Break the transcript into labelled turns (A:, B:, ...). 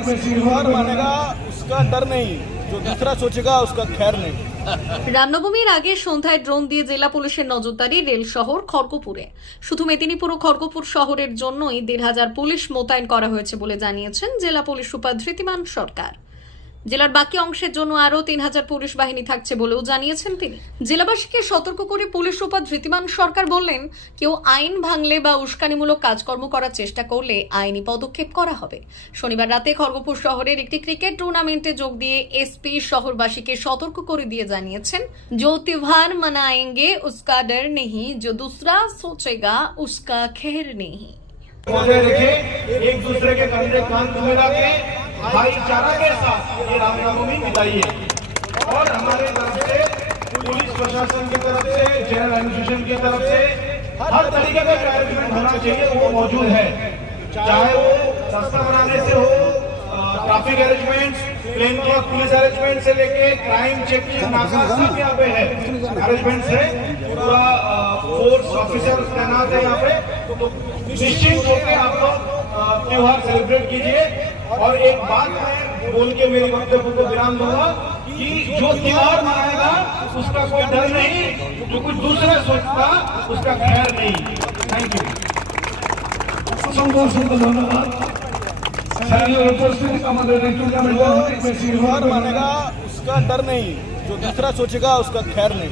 A: त्योहार मानेगा उसका डर नहीं जो दूसरा सोचेगा उसका खैर नहीं
B: রামনবমীর আগে সন্ধ্যায় ড্রোন দিয়ে জেলা পুলিশের নজরদারি রেল শহর খড়গপুরে শুধু মেদিনীপুর ও খড়গপুর শহরের জন্যই দেড় হাজার পুলিশ মোতায়েন করা হয়েছে বলে জানিয়েছেন জেলা পুলিশ সুপার ধৃতিমান সরকার জেলার বাকি অংশের জন্য আরও তিন হাজার পুলিশ বাহিনী থাকছে বলেও জানিয়েছেন তিনি জেলাবাসীকে সতর্ক করে পুলিশ সুপার ধৃতিমান সরকার বললেন কেউ আইন ভাঙলে বা উস্কানিমূলক কাজকর্ম করার চেষ্টা করলে আইনি পদক্ষেপ করা হবে শনিবার রাতে খড়গপুর শহরের একটি ক্রিকেট টুর্নামেন্টে যোগ দিয়ে এসপি শহরবাসীকে সতর্ক করে দিয়ে জানিয়েছেন जो त्योहार मनाएंगे उसका डर नहीं जो दूसरा सोचेगा उसका खैर नहीं
C: मजे रखे एक दूसरे के कंधे कांध मिला के भाईचारा के साथ ये रामनवमी बिताइए। और हमारे तरफ़ से पुलिस प्रशासन की तरफ़ से जनरल एडमिनिस्ट्रेशन की तरफ़ से हर तरीके का अरेंजमेंट होना चाहिए, वो मौजूद है। चाहे वो रास्ता बनाने से हो traffic arrangement plain clothes police arrangement से लेके क्राइम चेकिंग नाका है। अरेंजमेंट से पूरा फोर्स ऑफिसर तैनात है यहाँ पे। तो निश्चित होकर आप लोग त्योहार सेलिब्रेट कीजिए। और एक बात मैं बोल के मेरे वक्तव्य को विराम दूँगा कि जो त्यौहार मनाएगा उसका कोई डर नहीं जो कुछ दूसरा सोचता उसका खैर नहीं। थैंक यू
A: धन्यवाद मानेगा उसका डर नहीं जो दूसरा सोचेगा उसका खैर नहीं।